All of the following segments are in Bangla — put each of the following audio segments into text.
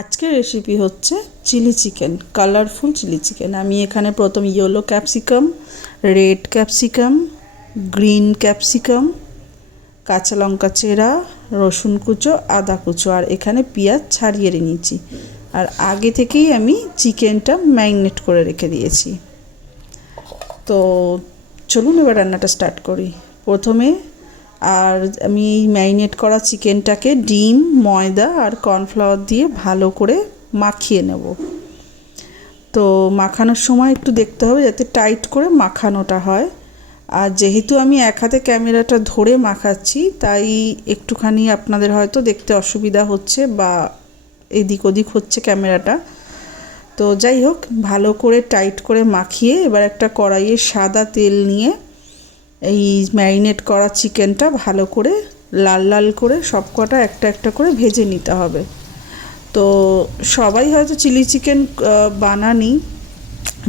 আজকের রেসিপি হচ্ছে chilli chicken, colourful chilli chicken. আমি এখানে প্রথম yellow capsicum, red capsicum, green capsicum, কাঁচা লঙ্কা চেরা, রসুন কুচো, আদা কুচো আর এখানে পেঁয়াজ ছাড়িয়ে নিয়েছি। আর আগে থেকেই আমি চিকেনটা ম্যারিনেট করে রেখে দিয়েছি। তো চলুন এবার রান্নাটা স্টার্ট করি। প্রথমে আমি ম্যারিনেট করা চিকেনটাকে ডিম, ময়দা আর কর্নফ্লাওয়ার দিয়ে ভালো করে মাখিয়ে নেব। তো মাখানোর সময় একটু দেখতে হবে যাতে টাইট করে মাখানোটা হয়। আর যেহেতু আমি এক হাতে ক্যামেরাটা ধরে মাখাচ্ছি, তাই একটুখানি আপনাদের হয়তো দেখতে অসুবিধা হচ্ছে বা এদিক ওদিক হচ্ছে ক্যামেরাটা। তো যাই হোক, ভালো করে টাইট করে মাখিয়ে এবার একটা কড়াইয়ে সাদা তেল নিয়ে এই ম্যারিনেট করা চিকেনটা ভালো করে লাল লাল করে সব কটা একটা একটা করে ভেজে নিতে হবে। তো সবাই হয়তো চিলি চিকেন বানানি,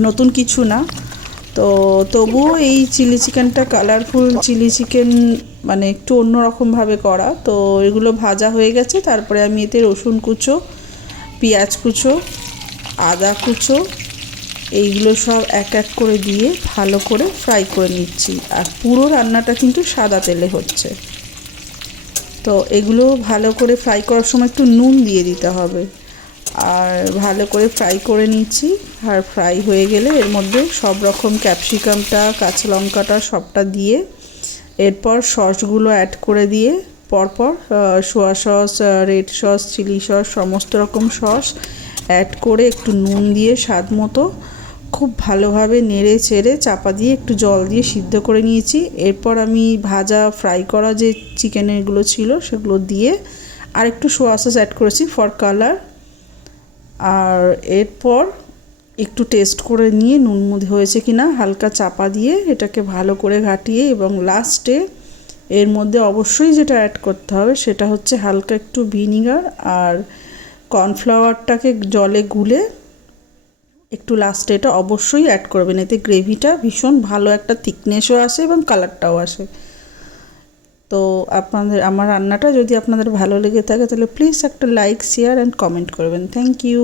নতুন কিছু না। তো তবুও এই চিলি চিকেনটা কালারফুল চিলি চিকেন, মানে একটু অন্যরকমভাবে করা। তো এগুলো ভাজা হয়ে গেছে, তারপরে আমি এতে রসুন কুচো, পেঁয়াজ কুচো, আদা কুচো এইগুলো সব এক এক করে দিয়ে ভালো করে ফ্রাই করে নিচ্ছি। আর পুরো রান্নাটা কিন্তু সাদা তেলে হচ্ছে। তো এগুলো ভালো করে ফ্রাই করার সময় একটু নুন দিয়ে দিতে হবে। আর ভালো করে ফ্রাই করে নিচ্ছি। আর ফ্রাই হয়ে গেলে এর মধ্যে সব রকম ক্যাপসিকামটা, কাঁচা লঙ্কাটা সবটা দিয়ে এরপর সসগুলো অ্যাড করে দিয়ে পরপর soya sauce, red sauce, chilli sauce সমস্ত রকম সস অ্যাড করে একটু নুন দিয়ে স্বাদ মতো খুব ভালোভাবে নেড়ে চেড়ে চাপা দিয়ে একটু জল দিয়ে সিদ্ধ করে নিয়েছি। এরপর আমি ভাজা ফ্রাই করা যে চিকেনেরগুলো ছিল সেগুলো দিয়ে আর একটু সোয়া সস অ্যাড করেছি ফর কালার। আর এরপর একটু টেস্ট করে নিয়ে নুন হয়েছে কিনা হালকা চাপা দিয়ে এটাকে ভালো করে ঘাটিয়ে এবং লাস্টে এর মধ্যে অবশ্যই যেটা অ্যাড করতে হবে সেটা হচ্ছে হালকা একটু ভিনিগার আর কর্নফ্লাওয়ারটাকে জলে গুলে একটু লাস্টে এটা অবশ্যই অ্যাড করবেন। এতে গ্রেভিটা ভীষণ ভালো একটা থিকনেসও আসে এবং কালারটাও আসে। তো আমার রান্নাটা যদি আপনাদের ভালো লেগে থাকে তাহলে প্লিজ একটা লাইক, শেয়ার অ্যান্ড কমেন্ট করবেন। Thank you.